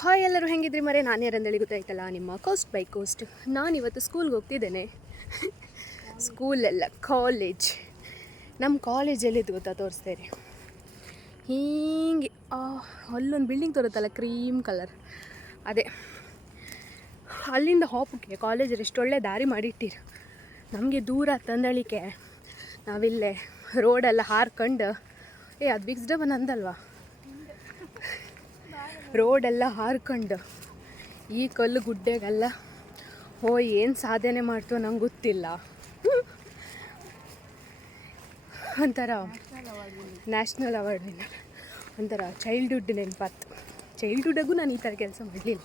Hi ಎಲ್ಲರೂ ಹೆಂಗಿದ್ರಿ ಮರೆ, ನಾನು ಯಾರಂದೇಳಿ ಗೊತ್ತಾಯ್ತಲ್ಲ, ನಿಮ್ಮ ಕೋಸ್ಟ್ ಬೈ ಕೋಸ್ಟ್. ನಾನಿವತ್ತು ಸ್ಕೂಲ್ಗೆ ಹೋಗ್ತಿದ್ದೇನೆ. ಸ್ಕೂಲೆಲ್ಲ ಕಾಲೇಜ್, ನಮ್ಮ ಕಾಲೇಜಲ್ಲಿದ್ದು ಗೊತ್ತಾ, ತೋರಿಸ್ತೇನೆ. ಹೀಗೆ ಅಲ್ಲೊಂದು ಬಿಲ್ಡಿಂಗ್ ತೋರುತ್ತಲ್ಲ, ಕ್ರೀಮ್ ಕಲರ್, ಅದೇ ಅಲ್ಲಿಂದ ಹೋಪಕ್ಕೆ ಕಾಲೇಜಲ್ಲಿ ಎಷ್ಟು ಒಳ್ಳೆ ದಾರಿ ಮಾಡಿಟ್ಟಿರು. ನಮಗೆ ದೂರ ತಂದಳಿಕೆ ನಾವಿಲ್ಲೇ ರೋಡೆಲ್ಲ ಹಾರ್ಕೊಂಡು ಅದು ಬಿಗ್ಸ್ ಡಬನ್ ಅಂದಲ್ವಾ, ರೋಡೆಲ್ಲ ಹಾರ್ಕೊಂಡು ಈ ಕಲ್ಲು ಗುಡ್ಡೆಗೆಲ್ಲ ಏನು ಸಾಧನೆ ಮಾಡ್ತೀವೋ ನಂಗೆ ಗೊತ್ತಿಲ್ಲ. ಒಂಥರ ನ್ಯಾಷನಲ್ ಅವಾರ್ಡ್ ವಿನ್ನರ್, ಒಂಥರ ಚೈಲ್ಡ್ಹುಡ್ ನೆನಪಾತು. ಚೈಲ್ಡ್ಹುಡ್ಡಾಗೂ ನಾನು ಈ ಥರ ಕೆಲಸ ಮಾಡಲಿಲ್ಲ.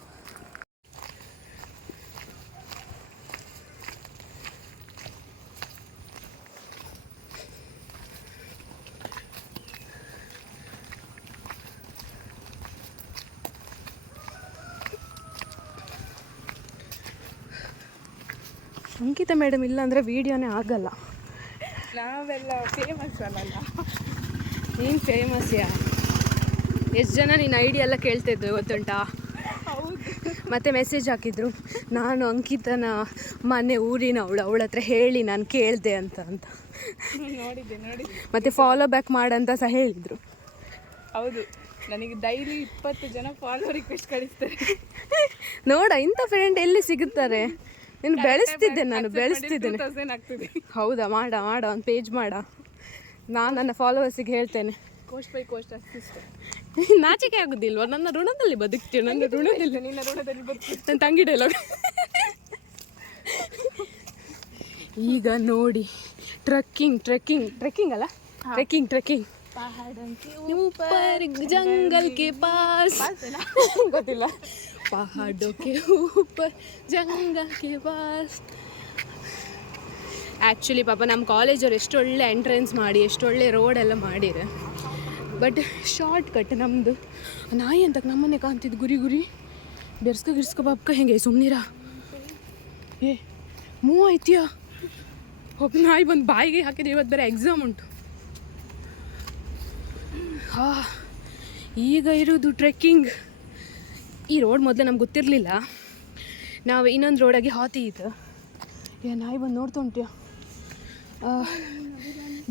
ಅಂಕಿತಾ ಮೇಡಮ್ ಇಲ್ಲ ಅಂದರೆ ವೀಡಿಯೋನೇ ಆಗಲ್ಲ. ನಾವೆಲ್ಲ ಫೇಮಸ್ ಅಲ್ಲ. ನೀನು ಫೇಮಸ್ ಎಷ್ಟು ಜನ ನಿನ್ನ ಐಡಿ ಎಲ್ಲ ಕೇಳ್ತಿದ್ರು ಗೊತ್ತುಂಟಾ? ಹೌದು. ಮತ್ತು ಮೆಸೇಜ್ ಹಾಕಿದ್ರು, ನಾನು ಅಂಕಿತನ ಮನೆ ಊರಿನ ಅವಳ ಹತ್ರ ಹೇಳಿ ನಾನು ಕೇಳಿದೆ ಅಂತ ನೋಡಿದ್ದೆ. ಮತ್ತು ಫಾಲೋ ಬ್ಯಾಕ್ ಮಾಡಂತ ಸಹ ಹೇಳಿದರು. ಹೌದು, ನನಗೆ ಡೈಲಿ 20 ಜನ ಫಾಲೋ ರಿಕ್ವೆಸ್ಟ್ ಕಳಿಸ್ತಾರೆ. ನೋಡ, ಇಂಥ ಫ್ರೆಂಡ್ ಎಲ್ಲಿ ಸಿಗುತ್ತಾರೆ? ನೀನು ಬೆಳೆಸ್ತಿದ್ದೇನೆ, ನಾನು ಬೆಳೆಸ್ತಿದ್ದೇನೆ. ಹೌದಾ? ಮಾಡ ಒಂದು ಪೇಜ್ ಮಾಡ, ನಾನು ನನ್ನ ಫಾಲೋವರ್ಸಿಗೆ ಹೇಳ್ತೇನೆ. ಕೋಸ್ಟ್ ಬೈ ಕೋಸ್ಟ್ ಅಷ್ಟೇ. ನಾಚಿಕೆ ಆಗೋದಿಲ್ವ? ನನ್ನ ಋಣದಲ್ಲಿ ಬದುಕ್ತೀವಿ. ನನ್ನ ಋಣದಲ್ಲಿ, ನಿನ್ನ ಋಣದಲ್ಲಿ ಬದುಕ್ತೀವಿ. ನನ್ನ ತಂಗಿ ಡೈಲಾಗ್. ಈಗ ನೋಡಿ, ಟ್ರೆಕ್ಕಿಂಗ್ ಅಲ್ಲ, ಟ್ರೆಕ್ಕಿಂಗ್ ऊपर जंगल के पास, ಗೊತ್ತಿಲ್ಲ, पहाड़ों के ऊपर जंगल के पास. ಆ್ಯಕ್ಚುಲಿ ಪಾಪ ನಮ್ಮ ಕಾಲೇಜವ್ರು ಎಷ್ಟು ಒಳ್ಳೆ ಎಂಟ್ರೆನ್ಸ್ ಮಾಡಿ ಎಷ್ಟು ಒಳ್ಳೆ ರೋಡೆಲ್ಲ ಮಾಡಿರ. ಬಟ್ ಶಾರ್ಟ್ ಕಟ್ ನಮ್ಮದು. ನಾಯಿ ಅಂತ ನಮ್ಮನ್ನೇ ಕಾಣ್ತಿದ್ದು, ಗುರಿ ಬೆರ್ಸ್ಕೊ ಬಾಪ್ಕ. ಹೆಂಗೆ ಸುಮ್ಮನಿರ, ಮೂವ್ ಆಯ್ತೀಯಾ? ಒಬ್ಬ ನಾಯಿ ಬಂದು ಬಾಯಿಗೆ ಹಾಕಿದ್ರೆ. ಇವತ್ತು ಬೇರೆ ಎಕ್ಸಾಮ್ ಉಂಟು. ಈಗ ಇರೋದು ಟ್ರೆಕ್ಕಿಂಗ್. ಈ ರೋಡ್ ಮೊದಲು ನಮ್ಗೆ ಗೊತ್ತಿರಲಿಲ್ಲ. ನಾವು ಇನ್ನೊಂದು ರೋಡಾಗಿ ಹಾತಿ ಇತ್ತು. ನಾಯಿ ಬಂದು ನೋಡ್ತಾ ಉಂಟ್ಯ,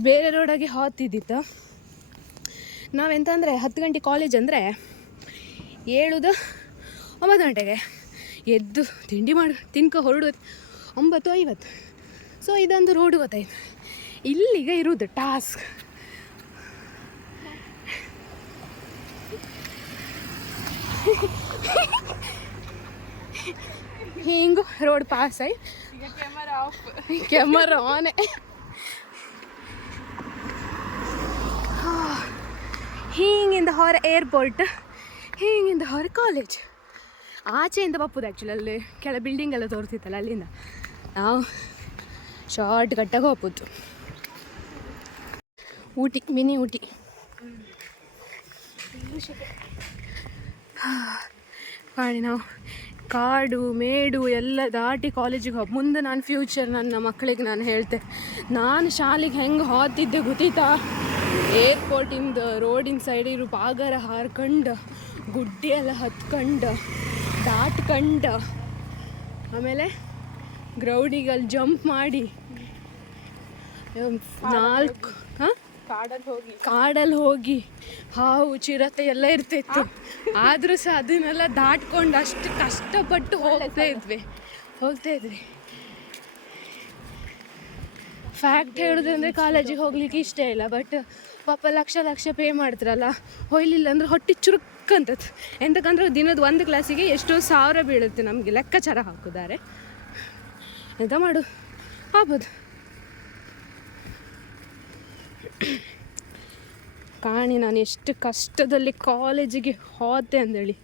ಬೇರೆ ರೋಡಾಗಿ ಹಾತಿದ್ದಿತ್ತು. ನಾವೆಂತ ಅಂದರೆ 10 ಗಂಟೆ ಕಾಲೇಜ್ ಅಂದರೆ ಏಳೋದು 9 ಗಂಟೆಗೆ ಎದ್ದು ತಿಂಡಿ ತಿನ್ಕೊ ಹೊರಡೋದು 9:50. ಸೊ ಇದೊಂದು ರೋಡು ಗೊತ್ತಾಯ್ತು. ಇಲ್ಲಿಗೆ ಇರೋದು ಟಾಸ್ಕ್. ಹಿಂಗೆ ರೋಡ್ ಪಾಸ್ ಆಗಿ ಕ್ಯಾಮರಾ ಆನೆ. ಹಿಂಗಿಂದ ಹೊರ ಏರ್ಪೋರ್ಟ್, ಹಿಂಗಿಂದ ಹೊರ ಕಾಲೇಜ್. ಆಚೆಯಿಂದ ಬಪ್ಪುದು. ಆ್ಯಕ್ಚುಲಿ ಅಲ್ಲಿ ಕೆಲ ಬಿಲ್ಡಿಂಗ್ ಎಲ್ಲ ತೋರಿಸಿತ್ತಲ್ಲ, ಅಲ್ಲಿಂದ ನಾವು ಶಾರ್ಟ್ ಕಟ್ಟಾಗಿ ಹೋಗ್ಬೋದು. ಊಟಿ, ಮಿನಿ ಊಟಿ. ಕಾಣಿ, ನಾವು ಕಾಡು ಮೇಡು ಎಲ್ಲ ದಾಟಿ ಕಾಲೇಜಿಗೆ ಹೋಗಿ ಮುಂದೆ ನಾನು ಫ್ಯೂಚರ್ ನನ್ನ ಮಕ್ಕಳಿಗೆ ನಾನು ಹೇಳ್ತೆ. ನಾನು ಶಾಲೆಗೆ ಹೆಂಗೆ ಹೋಗ್ತಿದ್ದೆ ಗೊತ್ತಿತ್ತಾ? ಏರ್ಪೋರ್ಟಿಂದ ರೋಡಿನ ಸೈಡಿರು ಪಾಗಾರ ಹಾರ್ಕೊಂಡು ಗುಡ್ಡೆ ಎಲ್ಲ ಹತ್ಕೊಂಡು ದಾಟ್ಕೊಂಡು ಆಮೇಲೆ ಗ್ರೌಂಡಿಗಲ್ಲಿ ಜಂಪ್ ಮಾಡಿ 4 ಕಾಡಲ್ಲಿ ಹೋಗಿ ಹಾವು ಚಿರತೆ ಎಲ್ಲ ಇರ್ತಿತ್ತು. ಆದರೂ ಸಹ ಅದನ್ನೆಲ್ಲ ದಾಟ್ಕೊಂಡು ಅಷ್ಟು ಕಷ್ಟಪಟ್ಟು ಹೋಗ್ತಾ ಇದ್ವಿ. ಫ್ಯಾಕ್ಟ್ ಹೇಳೋದಂದರೆ ಕಾಲೇಜಿಗೆ ಹೋಗ್ಲಿಕ್ಕೆ ಇಷ್ಟ ಇಲ್ಲ. ಬಟ್ ಪಾಪ ಲಕ್ಷ ಪೇ ಮಾಡ್ತಾರಲ್ಲ, ಹೊಯ್ಲಿಲ್ಲ ಅಂದ್ರೆ ಹೊಟ್ಟೆ ಚುರುಕ್ಕಂತದ್ದು. ಎಂತಕ್ಕಂದ್ರೆ ದಿನದ 1 ಕ್ಲಾಸಿಗೆ ಎಷ್ಟೋ 1000 ಬೀಳುತ್ತೆ. ನಮಗೆ ಲೆಕ್ಕಾಚಾರ ಹಾಕಿದ್ದಾರೆ. ಎಂತ ಮಾಡು, ಆಗ್ಬೋದು. ಕಾಣಿ, ನಾನು ಎಷ್ಟು ಕಷ್ಟದಲ್ಲಿ ಕಾಲೇಜಿಗೆ ಹೋದೆ ಅಂದೇಳಿ.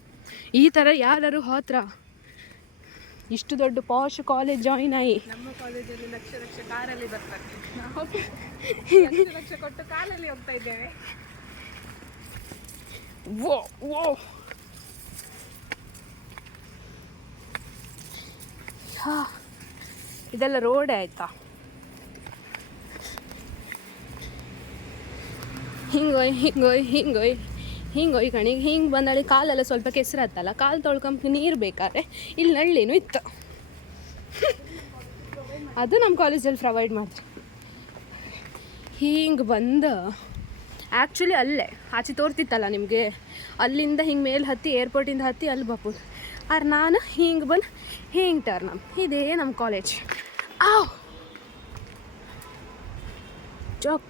ಈ ಥರ ಯಾರು ಹೋತ್ರ? ಇಷ್ಟು ದೊಡ್ಡ ಪಾಶ್ ಕಾಲೇಜ್ ಜಾಯಿನ್ ಆಗಿ ನಮ್ಮ ಕಾಲೇಜಲ್ಲಿ ಲಕ್ಷ ಕಾರಲ್ಲಿ ಬರ್ತಾರೆ. ನಾವು ಲಕ್ಷ ಕೊಟ್ಟು ಕಾರಲ್ಲಿ ಹೋಗ್ತಾ ಇದ್ದೇವೆ. ಓ ಇದೆಲ್ಲ ರೋಡ್ ಆಯ್ತಾ? ಹಿಂಗೋಯ್ ಹಿಂಗೆ ಒಯ್ಕಣಿ ಹಿಂಗೆ ಬಂದಳಿ ಕಾಲೆಲ್ಲ ಸ್ವಲ್ಪ ಕೆಸರತ್ತಲ್ಲ, ಕಾಲು ತೊಳ್ಕೊಂಬ ನೀರು ಬೇಕಾದ್ರೆ ಇಲ್ಲಿ ನಳ್ಳಿನೂ ಇತ್ತು. ಅದು ನಮ್ಮ ಕಾಲೇಜಲ್ಲಿ ಪ್ರೊವೈಡ್ ಮಾಡ್ತಾರೆ. ಹಿಂಗೆ ಬಂದು ಆ್ಯಕ್ಚುಲಿ ಅಲ್ಲೇ ಆಚೆ ತೋರ್ತಿತ್ತಲ್ಲ ನಿಮಗೆ, ಅಲ್ಲಿಂದ ಹಿಂಗೆ ಮೇಲೆ ಹತ್ತಿ ಏರ್ಪೋರ್ಟಿಂದ ಹತ್ತಿ ಅಲ್ಲಿ ಬಪ್ಪುದು. ಆದ್ರೆ ನಾನು ಹಿಂಗೆ ಬಂದು ಹಿಂಗೆ ಟರ್ನ್. ಇದೇ ನಮ್ಮ ಕಾಲೇಜ್.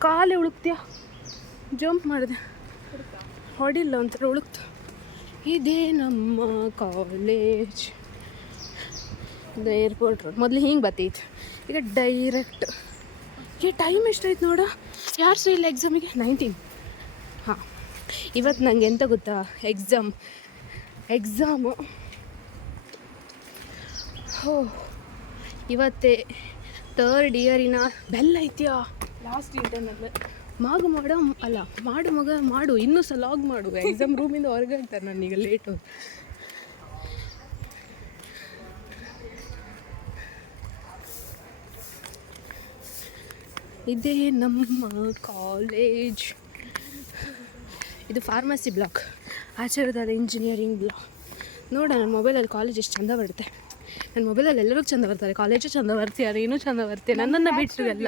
ಕಾಲೇ ಉಳುಕ್ತೀಯ, ಜಂಪ್ ಮಾಡಿದೆ, ಹೊಡಿಲ್ಲ ಒಂಥರ ಉಳುಕ್ತು. ಇದೇ ನಮ್ಮ ಕಾಲೇಜ್. ಇದು ಏರ್ಪೋರ್ಟ್ ರೋಡ್. ಮೊದಲು ಹಿಂಗೆ ಬತ್ತೈತೆ, ಈಗ ಡೈರೆಕ್ಟ್. ಈ ಟೈಮ್ ಎಷ್ಟಾಯ್ತು ನೋಡ. ಯಾರು ಸಹ ಇಲ್ಲ ಎಕ್ಸಾಮಿಗೆ? 19. ಹಾಂ, ಇವತ್ತು ನನಗೆ ಎಂತ ಗೊತ್ತಾ, ಎಕ್ಸಾಮು ಇವತ್ತೇ 3rd ಇಯರಿನ ಬೆಲ್ಲ ಐತಿಯಾ. ಲಾಸ್ಟ್ ಇಂಟರ್ನಲ್ ಮಾಡು ಅಲ್ಲ, ಮಾಡು ಮಗ ಮಾಡು, ಇನ್ನೂ ಸಹ ಲಾಗ್ ಮಾಡು. ಎಕ್ಸಾಮ್ ರೂಮಿಂದ ಹೊರಗೆ ಹೇಳ್ತಾರೆ ನನಗೀಗ ಲೇಟು. ಇದೇ ನಮ್ಮ ಕಾಲೇಜ್. ಇದು ಫಾರ್ಮಸಿ ಬ್ಲಾಕ್, ಆಚೆರೋದಾದ ಇಂಜಿನಿಯರಿಂಗ್ ಬ್ಲಾಕ್. ನೋಡ ನನ್ನ ಮೊಬೈಲಲ್ಲಿ ಕಾಲೇಜ್ ಎಷ್ಟು ಚಂದ ಬರುತ್ತೆ. ನನ್ನ ಮೊಬೈಲಲ್ಲಿ ಎಲ್ಲರೂ ಚಂದ ಬರ್ತಾರೆ, ಕಾಲೇಜು ಚಂದ ಬರ್ತೀಯಾರು, ಇನ್ನೂ ಚಂದ ಬರ್ತೀಯ, ನನ್ನನ್ನು ಬಿಟ್ಟು ಎಲ್ಲ.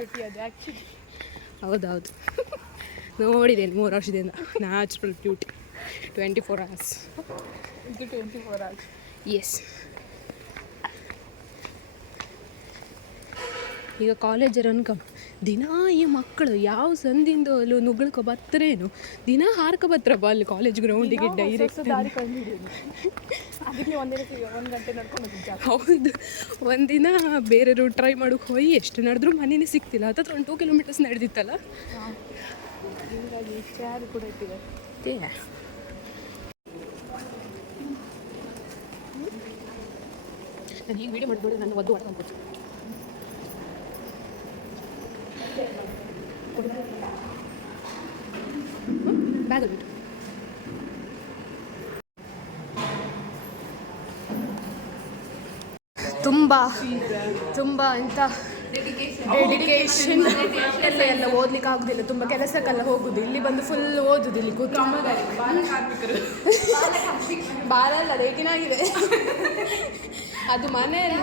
ಹೌದೌದು, ನೋಡಿದ್ದೇನೆ 3 ವರ್ಷದಿಂದ. Natural beauty 24 hours. ಇದು 24 hours. ಎಸ್. ಈಗ ಕಾಲೇಜರು ಅನ್ಕೊ ದಿನ ಈ ಮಕ್ಕಳು ಯಾವ ಸಂದಿಂದ ಅಲ್ಲೂ ನುಗ್ಗಳ್ಕೊ ಬತ್ತರೇನು, ದಿನ ಹಾರ್ಕೊಬತ್ರಪ್ಪ ಅಲ್ಲಿ ಕಾಲೇಜ್ ಗ್ರೌಂಡಿಗೆ ಡೈರೆಕ್ಟ್. ದಾರಿ ಕಂಡುಹಿಡಿಯೋದು ಅದಕ್ಕೆ ಒಂದಿನ 1 ಗಂಟೆ ನಡ್ಕೊಂಡು. ಹೌದು, ಒಂದಿನ ಬೇರೆ ರೂಟ್ ಟ್ರೈ ಮಾಡೋಕೆ ಹೋಗಿ ಎಷ್ಟು ನಡೆದ್ರೂ ಮನೆಯೇ ಸಿಗ್ತಿಲ್ಲ. ಹತ್ತತ್ರ 1 2 ಕಿಲೋಮೀಟರ್ಸ್ ನಡೆದಿತ್ತಲ್ಲ. ಹೀಗಾಗಿ ಚೇರ್ ಕೂಡ ಇಟ್ಟಿದ್ದಾರೆ. ನಾನು ಈಗ ವೀಡಿಯೋ ಮಾಡಿದ್ರೆ ನಾನು ಒದ್ದು ಮಾಡ್ಕೊಂಡು ಬ್ಯಾಗಲ್ಲಿ ಬಿಟ್ಟು. ತುಂಬ ಎಂಥ ಡೆಡಿಕೇಶನ್. ಎಲ್ಲ ಓದ್ಲಿಕ್ಕೆ ಆಗೋದಿಲ್ಲ, ತುಂಬ ಕೆಲಸಕ್ಕೆಲ್ಲ ಹೋಗುದು. ಇಲ್ಲಿ ಬಂದು ಫುಲ್ ಓದುದು. ಇಲ್ಲಿ ಕೂತು ಬಾಲ ಅಲ್ಲ, 18 ಆಗಿದೆ. ಅದು ಮನೆಯಲ್ಲಿ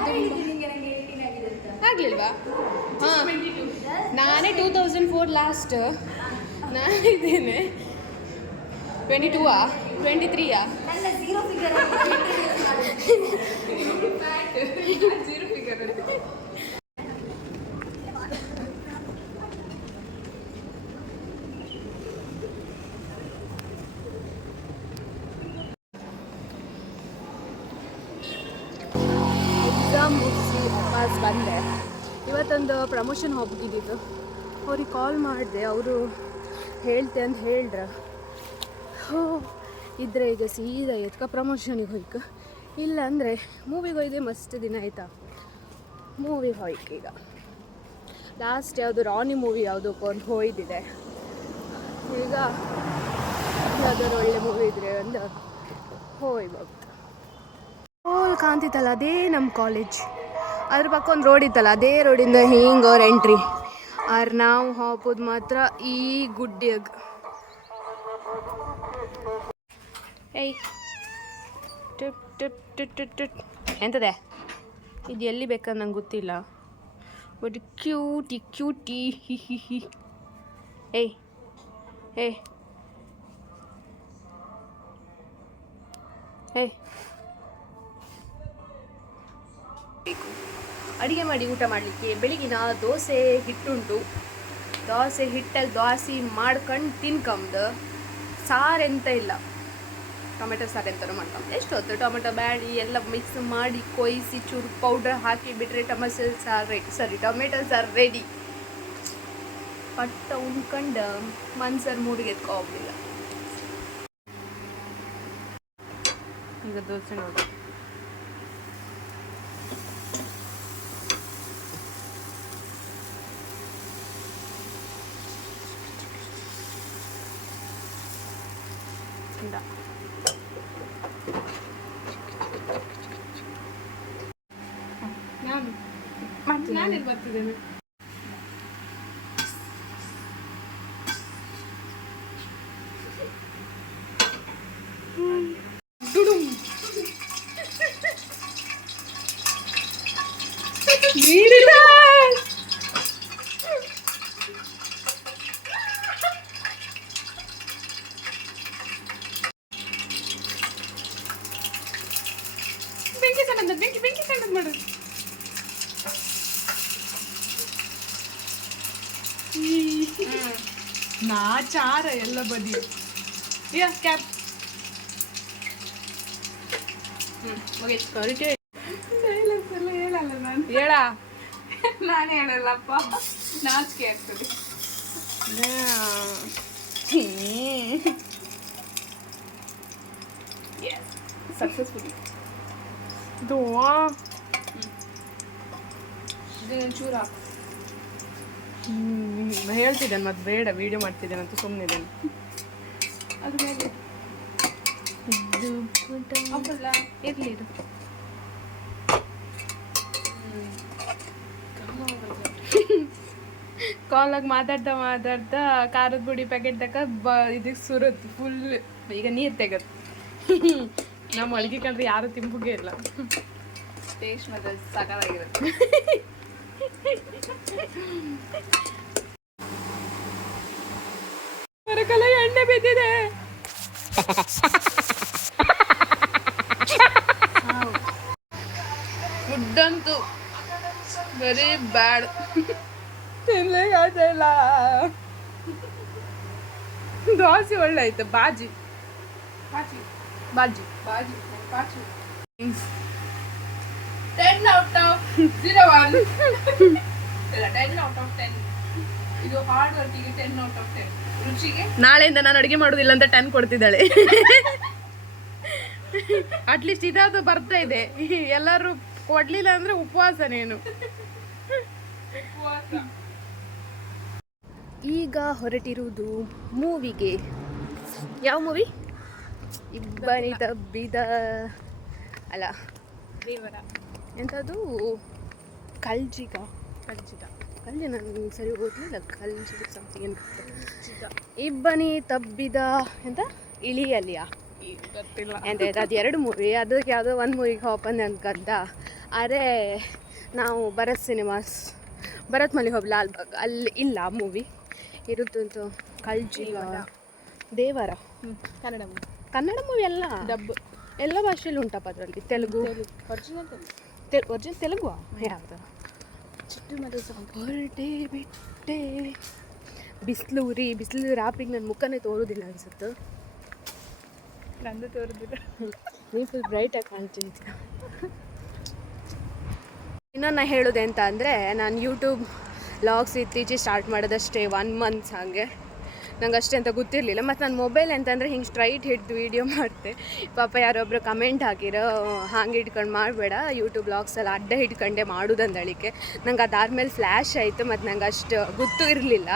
ಆಗಲಿಲ್ವಾ? ಹಾಂ, ನಾನೇ 2004 ಲಾಸ್ಟ್. ನಾನಿದ್ದೇನೆ 22 23 ಎಕ್ಸಾಮ್ ಮುಗಿಸಿ ವಾಪಸ್ ಬಂದೆ. ಇವತ್ತೊಂದು ಪ್ರಮೋಷನ್ ಹೋಗ್ಬಿಟ್ಟಿದ್ದು. ಅವ್ರಿಗೆ ಕಾಲ್ ಮಾಡಿದೆ, ಅವರು ಹೇಳ್ತೆ ಅಂತ ಹೇಳ್ರೆ. ಇದ್ರೆ ಈಗ ಸೀದಾ ಎತ್ಕ ಪ್ರಮೋಷನಿಗೆ ಹೋಯ್ಕ, ಇಲ್ಲ ಅಂದರೆ ಮೂವಿಗೆ ಹೋಯ್ದೆ. ಮಸ್ತ್ ದಿನ ಆಯಿತಾ ಮೂವಿಗೆ ಹೋಯ್ಕೆ. ಈಗ ಲಾಸ್ಟ್ ಯಾವುದು ರಾಣಿ ಮೂವಿ ಯಾವುದಕ್ಕೂ ಒಂದು ಹೋಯ್ದಿದೆ. ಈಗ ಯಾವ್ದಾದ್ರು ಒಳ್ಳೆ ಮೂವಿ ಇದ್ರೆ ಒಂದು ಹೋಗ್ಬೋದು. ಹೋಲ್ ಕಾಣ್ತಿತ್ತಲ್ಲ, ಅದೇ ನಮ್ಮ ಕಾಲೇಜ್. ಅದ್ರ ಪಕ್ಕ ಒಂದು ರೋಡ್ ಇತ್ತಲ್ಲ, ಅದೇ ರೋಡಿಂದ ಹಿಂಗೆ ಅವ್ರ ಎಂಟ್ರಿ. ಆದ್ರೆ ನಾವು ಹೋಗೋದು ಮಾತ್ರ ಈ ಗುಡ್ಡಿಯಾಗ. ಏಯ್ ಟಿಪ್ ಟಿಪ್ ಟಿಟ್ ಟಿಟ್ ಟಿಟ್ ಎಂತದೆ ಇದು? ಎಲ್ಲಿ ಬೇಕಂತ ನಂಗೆ ಗೊತ್ತಿಲ್ಲ, ಬಟ್ ಕ್ಯೂಟಿ ಹಿ ಹಿ ಹಿ. ಏಯ್ ಏಯ್ ಏಯ್ ಅಡುಗೆ ಮಾಡಿ ಊಟ ಮಾಡಲಿಕ್ಕೆ ಬೆಳಗಿನ ದೋಸೆ ಹಿಟ್ಟುಂಟು. ದೋಸೆ ಹಿಟ್ಟಲ್ಲಿ ದೋಸೆ ಮಾಡ್ಕೊಂಡು ತಿನ್ಕೊಂಬುದು. ಸಾರೆಂತ ಇಲ್ಲ, ಟೊಮೆಟೊ ಸಾರು ಎಂತನೂ ಮಾಡ್ಕೊಂಡು ಎಷ್ಟು ಹೊತ್ತು ಟೊಮೆಟೊ ಬ್ಯಾಡಿ ಎಲ್ಲ ಮಿಕ್ಸ್ ಮಾಡಿ ಕೊಯ್ಸಿ ಚೂರು ಪೌಡರ್ ಹಾಕಿ ಬಿಟ್ಟರೆ ಟೊಮೆಟೊ ಸಾರು ರೆಡಿ. ಪಟ್ಟ ಉಣ್ಕೊಂಡು ಮನ್ಸರ್ ಮೂಡಿಗೆ ಎತ್ಕೋಗ್ಲಿಲ್ಲ. ಈಗ ದೋಸೆ ನೋಡಿ, ನಾನು ಬರ್ತಿದ್ದೇನೆ. ನೀರಿದೆ. ಬೆಂಕಿ ಸಣ್ಣದ ಬೆಂಕಿ ಸಣ್ಣದ ಮಾಡು. ನಾಚಾರ ಎಲ್ಲ ಬದಿ. ಕ್ಯಾಪ್ ಕರಿಕೆ ಡೈಲಾಗ್ಸ್ ಎಲ್ಲ ಹೇಳಲ್ಲ ನಾನು. ಹೇಳ. ನಾನು ಹೇಳಲ್ಲಪ್ಪ, ನಾಚಿಕೆ ಆಗ್ತದೆ. ಸಕ್ಸಸ್ಫುಲಿ ಚೂರು ಹಾಕು. ಹೇಳ್ತಿದ್ದೇನೆ ಮತ್ತೆ ಬೇಡ, ವಿಡಿಯೋ ಮಾಡ್ತಿದ್ದೇನೆ ಅಂತ ಸುಮ್ಮನಿದ್ದೇನೆ. ಅದ್ರ ಮೇಲೆ ಹಬ್ಬಲ್ಲ ಇರ್ಲಿ ಇದು. ಕಾಲಾಗ ಮಾತಾಡ್ತಾ ಖಾರದ ಪುಡಿ ಪ್ಯಾಕೆಟ್ ತಕ ಇದಕ್ಕೆ ಸುರತ್ತು ಫುಲ್. ಈಗ ನೀರು ತೆಗದು ನಮ್ಮ ಅಳ್ಗೆ ಕಂಡ್ರೆ ಯಾರು ತಿಂಬುಗೆ ಇಲ್ಲ. ಟೇಸ್ಟ್ ಮತ್ತೆ ಸಕಲಾಗಿರುತ್ತೆ. ಮರಕಲ ಎಣ್ಣೆ ಬಿದ್ದಿದೆ. ಫುಡ್ಡಂತೂ ವೆರಿ ಬ್ಯಾಡ್. ತಿನ್ಲಿಕ್ಕೆ ಆಗ್ತಿಲ್ಲ. ದೋಸೆ ಒಳ್ಳೆ ಆಯ್ತು. ಬಾಜಿ ಪಾಚಿ ಬಾಜಿ ಬಾಜಿ ಪಾಚಿ 10 out of 01. ಇಲ್ಲ 10 out of 10. ಇದು ಹಾರ್ಡ್ ವರ್ಕಿಗೆ 10 out of 10. ರುಚಿಗೆ ನಾಳೆಯಿಂದ ನಾನು ಅಡುಗೆ ಮಾಡೋದಿಲ್ಲ ಅಂತ 10 ಕೊಡ್ತಿದ್ದಾಳೆ. ಅಟ್ಲೀಸ್ಟ್ ಇದಾದ್ರು ಬರ್ತಾ ಇದೆ. ಎಲ್ಲರೂ ಕೊಡ್ಲಿಲ್ಲ ಅಂದ್ರೆ ಉಪವಾಸ ನೀನು. ಉಪವಾಸ. ಈಗ ಹೊರಟಿರುವುದು ಮೂವಿಗೆ. ಯಾವ ಮೂವಿ? ಇಬ್ಬನಿ ತಬ್ಬಿದ ಅಲ್ಲ, ದೇವರ ಎಂಥದ್ದು ಕಲ್ಜಿಗ ಕಲ್ಜಿ ನಾನು ಸರಿ ಓದಲಿಲ್ಲ. ಕಲ್ಜಿಗ ಸಮಥಿಂಗ್ ಏನು ಇಬ್ಬನಿ ತಬ್ಬಿದ ಎಂತ ಇಳಿಯಲಿಯ ಗೊತ್ತಿಲ್ಲ ಎಂತ ಅದು 2 ಮೂವಿ. ಅದಕ್ಕೆ ಯಾವುದೋ ಒಂದು ಮೂವಿಗೆ ಓಪನ್ ಅನ್ಕಂತ. ಆದರೆ ನಾವು ಭರತ್ ಮಲ್ಲಿಗೆ ಹೋಗಿ ಲಾಲ್ಬಾಗ್ ಅಲ್ಲಿ ಇಲ್ಲ ಮೂವಿ ಇರುತ್ತಂತ. ಕಲ್ಜಿಗ ದೇವರ ಕನ್ನಡ ಮೂವಿ ಎಲ್ಲ ಡಬ್ ಎಲ್ಲ ಭಾಷೆಯಲ್ಲಿ ಉಂಟಪ್ಪ ಅದರಲ್ಲಿ. ತೆಲುಗು ಒರಿಜಿನಲ್ ತೆಲುಗು ಯಾವುದು? ಚಿಟ್ಟು ಮದುವೆ ಹೊರಟೆ ಬಿಟ್ಟೆ. ಬಿಸಿಲು ರಾಪಿಗೆ ನನ್ನ ಮುಖನೇ ತೋರೋದಿಲ್ಲ ಅನ್ಸುತ್ತೆ. ನಂದು ತೋರಿದಿಲ್ಲ. ನೀವು ಫುಲ್ ಬ್ರೈಟಾಗಿ ಕಾಣ್ತಿದ್ದೀರ. ಇನ್ನೊಂದು ನಾನು ಹೇಳೋದು ಎಂತ ಅಂದರೆ, ನಾನು ಯೂಟ್ಯೂಬ್ ಲಾಗ್ಸ್ ಇತ್ತೀಚೆಗೆ ಸ್ಟಾರ್ಟ್ ಮಾಡೋದಷ್ಟೇ 1 month ಹಾಗೆ. ನಂಗೆ ಅಷ್ಟೇ ಅಂತ ಗೊತ್ತಿರಲಿಲ್ಲ. ಮತ್ತು ನನ್ನ ಮೊಬೈಲ್ ಅಂತಂದರೆ ಹಿಂಗೆ ಸ್ಟ್ರೈಟ್ ಹಿಡ್ದು ವೀಡಿಯೋ ಮಾಡ್ತೆ. ಪಾಪ ಯಾರೊಬ್ಬರು ಕಮೆಂಟ್ ಹಾಕಿರೋ ಹಾಗೆ ಹಿಡ್ಕೊಂಡು ಮಾಡಬೇಡ, ಯೂಟ್ಯೂಬ್ ಲಾಗ್ಸೆಲ್ಲ ಅಡ್ಡ ಹಿಡ್ಕೊಂಡೆ ಮಾಡೋದಂದಳಿಕೆ. ನಂಗೆ ಅದಾದ್ಮೇಲೆ ಫ್ಲ್ಯಾಶ್ ಆಯಿತು ಮತ್ತು ನಂಗೆ ಅಷ್ಟು ಗೊತ್ತೂ ಇರಲಿಲ್ಲ.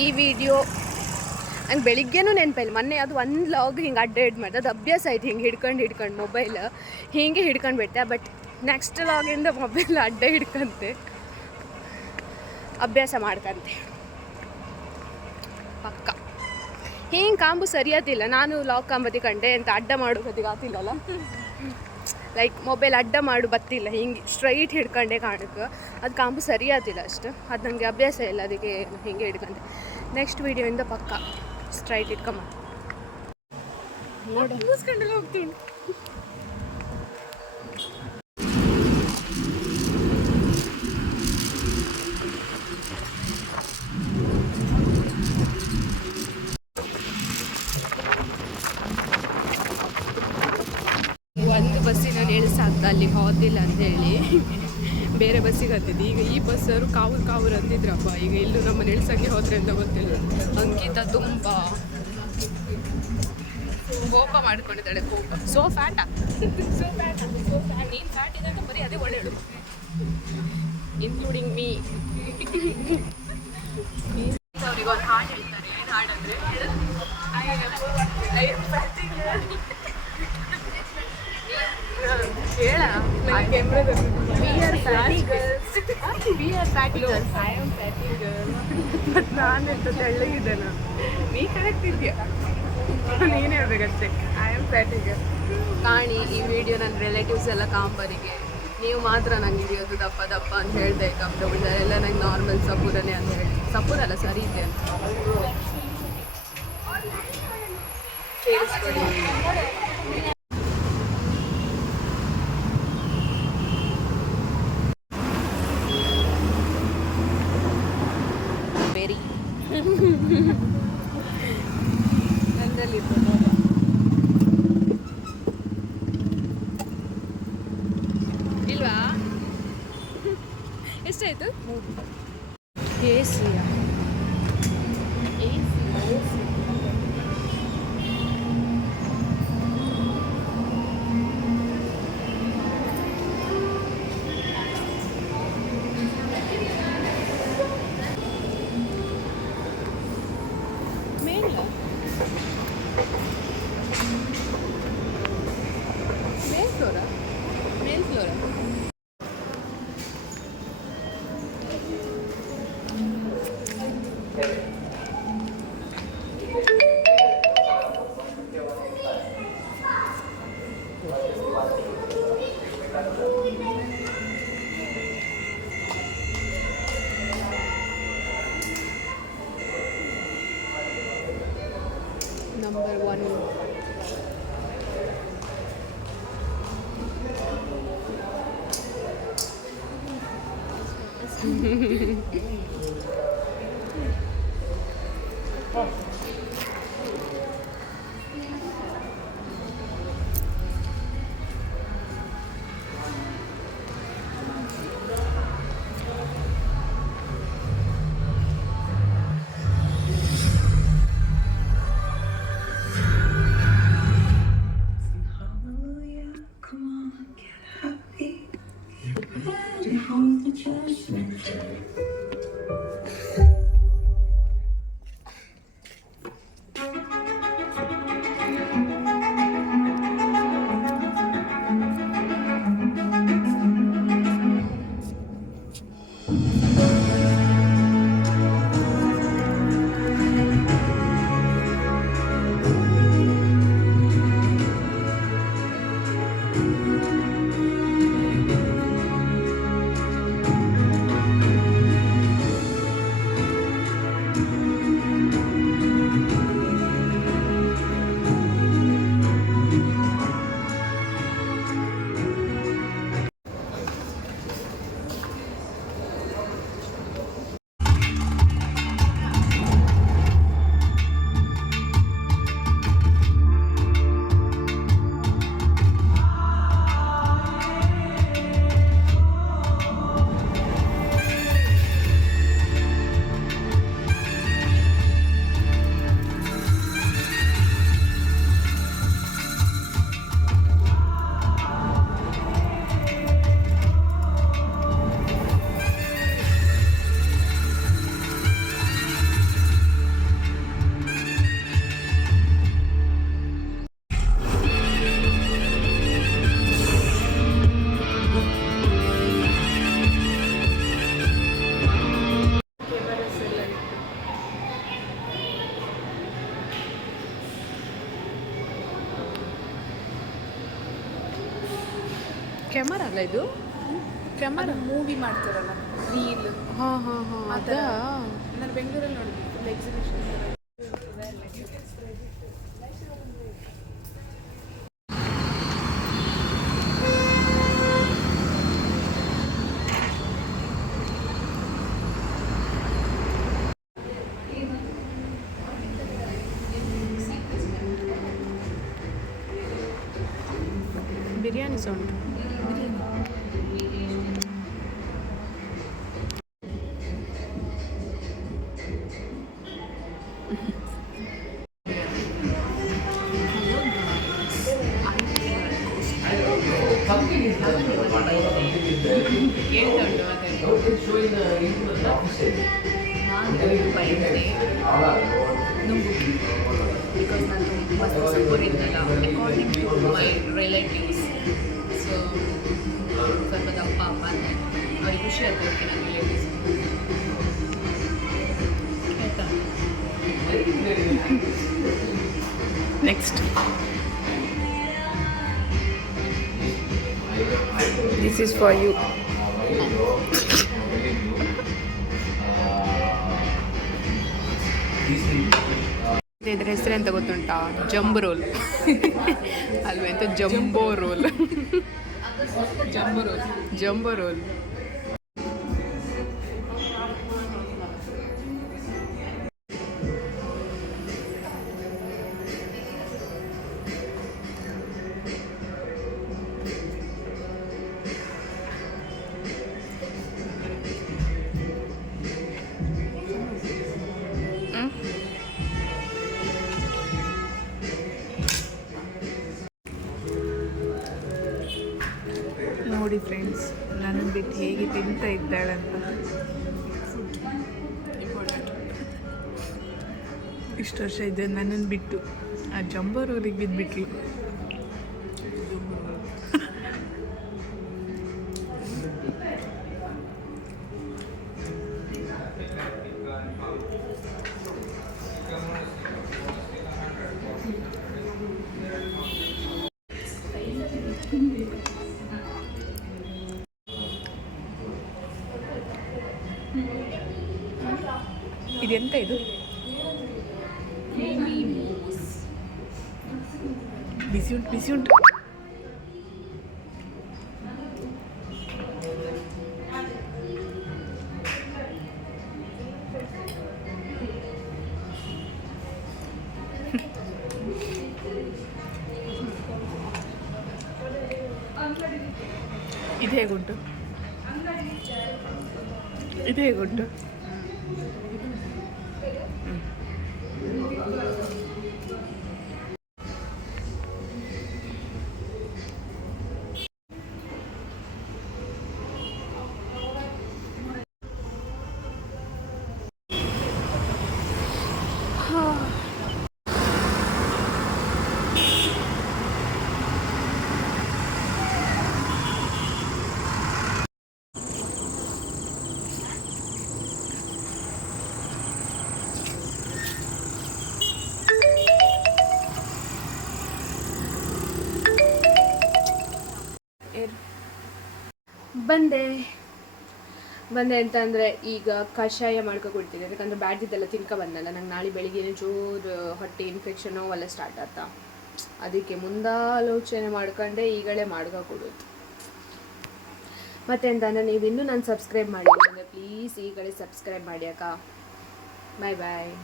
ಈ ವಿಡಿಯೋ ನಂಗೆ ಬೆಳಿಗ್ಗೆನೂ ನೆನಪಿಲ್ಲ. ಮೊನ್ನೆ ಅದು ಒಂದು ಲಾಗ್ ಹಿಂಗೆ ಅಡ್ಡ ಹಿಡ್ ಮಾಡಿದೆ. ಅದು ಅಭ್ಯಾಸ ಆಯ್ತು ಹಿಂಗೆ ಹಿಡ್ಕೊಂಡು ಮೊಬೈಲ್ ಹೀಗೆ ಹಿಡ್ಕೊಂಡು ಬಿಡ್ತೆ. ಬಟ್ ನೆಕ್ಸ್ಟ್ ಲಾಗಿಂದ ಮೊಬೈಲ್ ಅಡ್ಡ ಹಿಡ್ಕಂತೆ ಅಭ್ಯಾಸ ಮಾಡ್ಕಂತೆ ಪಕ್ಕ. ಹಿಂಗೆ ಕಾಂಬು ಸರಿಯಾತಿಲ್ಲ. ನಾನು ಲಾಗ್ ಕಾಂಬತಿ ಕಂಡೆ ಅಂತ ಅಡ್ಡ ಮಾಡೋದಿಗೆ ಆತಿಲ್ಲಲ್ಲ. ಲೈಕ್ ಮೊಬೈಲ್ ಅಡ್ಡ ಮಾಡು ಬತ್ತಿಲ್ಲ, ಹಿಂಗೆ ಸ್ಟ್ರೈಟ್ ಹಿಡ್ಕೊಂಡೆ ಕಾಣಕ್ಕೆ. ಅದು ಕಾಂಬು ಸರಿಯಾತಿಲ್ಲ ಅಷ್ಟು. ಅದು ನನಗೆ ಅಭ್ಯಾಸ ಇಲ್ಲ, ಅದಕ್ಕೆ ಹಿಂಗೆ ಹಿಡ್ಕೊಂಡೆ. ನೆಕ್ಸ್ಟ್ ವೀಡಿಯೋಯಿಂದ ಪಕ್ಕ ಸ್ಟ್ರೈಟ್ ಇಟ್ಕೊಂಬ ನೋಡಿ ಮುಗಿಸ್ಕೊಂಡೆಲ್ಲ ಹೋಗ್ತೀನಿ. ಒಂದು ಬಸ್ಸಿನ ನಿಲ್ಸಾಕ್ತ ಅಲ್ಲಿಗೆ ಹೋದಿಲ್ಲ ಅಂತೇಳಿ ಬೇರೆ ಬಸ್ಸಿಗೆ ಹತ್ತಿದ್ದು. ಈಗ ಈ ಬಸ್ಸವರು ಕಾವ್ರು ಅಂತಿದ್ರಪ್ಪ. ಈಗ ಇಲ್ಲೂ ನಮ್ಮ ನಿಲ್ಸಂಗೆ ಹೋದ್ರೆ ಅಂತ ಗೊತ್ತಿಲ್ಲ. ಅಂಕಿತ ತುಂಬ ಕೋಪ ಮಾಡ್ಕೊಂಡಿದ್ದಾಳೆ. ಕೋಪ ಸೋ ಫ್ಯಾಟಾ ನೀನು ಫ್ಯಾಟ್ ಇದೆ ಅಂತ ಬರೀ ಅದೇ ಒಳ್ಳೆಯದು, ಇನ್ಕ್ಲೂಡಿಂಗ್ ಮೀ. ಅವ್ರಿಗೆ ಒಂದು ಹಾಡು ಹೇಳ್ತಾರೆ. ಏನು ಹಾಡಂದ್ರೆ ಹೇಳ ನಾನೆಂತ ತೆಳ್ಳಗಿದ್ದೇನೆ. ನೀ ಕರೆಕ್ಟ್ ಇದೆಯಾ? ನೀನು ಐ ಆಮ್ ಫ್ಯಾಟಿಗ್. ಕಾಣಿ ಈ ವಿಡಿಯೋ ನನ್ನ ರಿಲೇಟಿವ್ಸ್ ಎಲ್ಲ ಕಾಂಬರಿಗೆ, ನೀವು ಮಾತ್ರ ನಂಗೆ ಹಿಡಿಯೋದು ದಪ್ಪ ದಪ್ಪ ಅಂತ ಹೇಳ್ದೆ ಕಂಪ್ಯೂಟರ್ ಎಲ್ಲ ನಂಗೆ ನಾರ್ಮಲ್ ಸಪೂರನೇ ಅಂತ ಹೇಳಿ, ಸಪೂರಲ್ಲ ಸರಿ ಇದೆ ಅಂತ ಕೇಳಿಸ್ಕೊಳ್ಳಿ. ವೆರಿ ನನ್ನಲ್ಲಿರ್ಬೋದು ಇಲ್ವಾ? ಎಷ್ಟಾಯ್ತು? ಎ ಸಿಯ ಮೇನ್ ಫ್ಲೋರಾ ಮೇನ್ ಫ್ಲೋರಾ ನಂಬರ್ 1. ಕ್ಯಾಮರಾ ಅಲ್ಲ ಇದು? ಕ್ಯಾಮರಾ ಮೂವಿ ಮಾಡ್ತಾರಲ್ಲ ರೀಲ್. ಹಾಂ ಹಾಂ ಹಾಂ ಅದಾ? ನಾನು ಬೆಂಗಳೂರಲ್ಲಿ ನೋಡಿದ್ದೆ full exhibition. Biryani sound. Because ನಾನು ಮಸ್ತ್ ಸಪೋರಿದ್ದಲ್ಲ according to my relatives. So ಸ್ವಲ್ಪ ದಪ್ಪ ಅಪ್ಪ ಅಂದರೆ ಅವ್ರಿಗೆ ಖುಷಿ ಆಗ್ತದೆ ನನ್ನ ರಿಲೇಟಿವ್ಸ್ ಆಯಿತಾ. Next this is for you. ಇದ್ರ ಹೆಸರು ಎಂತ ಗೊತ್ತುಂಟಾ? ಜಂಬ್ ರೋಲ್ ಅಲ್ವ? ಎಂತ ಜಂಬೋ ರೋಲ್. Jumbo roll. ನೋಡಿ ಫ್ರೆಂಡ್ಸ್, ನನ್ನನ್ನು ಬಿಟ್ಟು ಹೇಗೆ ತಿಂತಾ ಇದ್ದಾಳಂತ. ಇಷ್ಟು ವರ್ಷ ಇದ್ದ ನನ್ನನ್ನು ಬಿಟ್ಟು ಆ ಜಂಬರೂರಿಗೆ ಬಿದ್ದುಬಿಟ್ಲು. ಇದೆಂತ ಇದು? ಬಿಸಿ ಉಂಟು, ಬಿಸಿ ಉಂಟು. ಇದು ಹೇಗುಂಟು? ಇದು ಹೇಗುಂಟು? ಬಂದೆ ಅಂತಂದರೆ ಈಗ ಕಷಾಯ ಮಾಡ್ಕೊಡ್ತೀನಿ. ಯಾಕಂದರೆ ಬ್ಯಾಡ್ದಿದ್ದೆಲ್ಲ ತಿನ್ಕೊಬಂದಲ್ಲ, ನಂಗೆ ನಾಳೆ ಬೆಳಿಗ್ಗೆ ಚೂರು ಹೊಟ್ಟೆ ಇನ್ಫೆಕ್ಷನ್ ನೋವೆಲ್ಲ ಸ್ಟಾರ್ಟ್ ಆಯ್ತಾ. ಅದಕ್ಕೆ ಮುಂದಾಲೋಚನೆ ಮಾಡ್ಕೊಂಡೆ ಈಗಲೇ ಮಾಡ್ಕೊಡೋದು. ಮತ್ತೆ ಅಂತಂದರೆ ನೀವು ಇನ್ನೂ ನಾನು ಸಬ್ಸ್ಕ್ರೈಬ್ ಮಾಡಿ ಅಂದರೆ ಪ್ಲೀಸ್ ಈಗಲೇ ಸಬ್ಸ್ಕ್ರೈಬ್ ಮಾಡಿ ಅಕ್ಕ. ಬಾಯ್ ಬಾಯ್.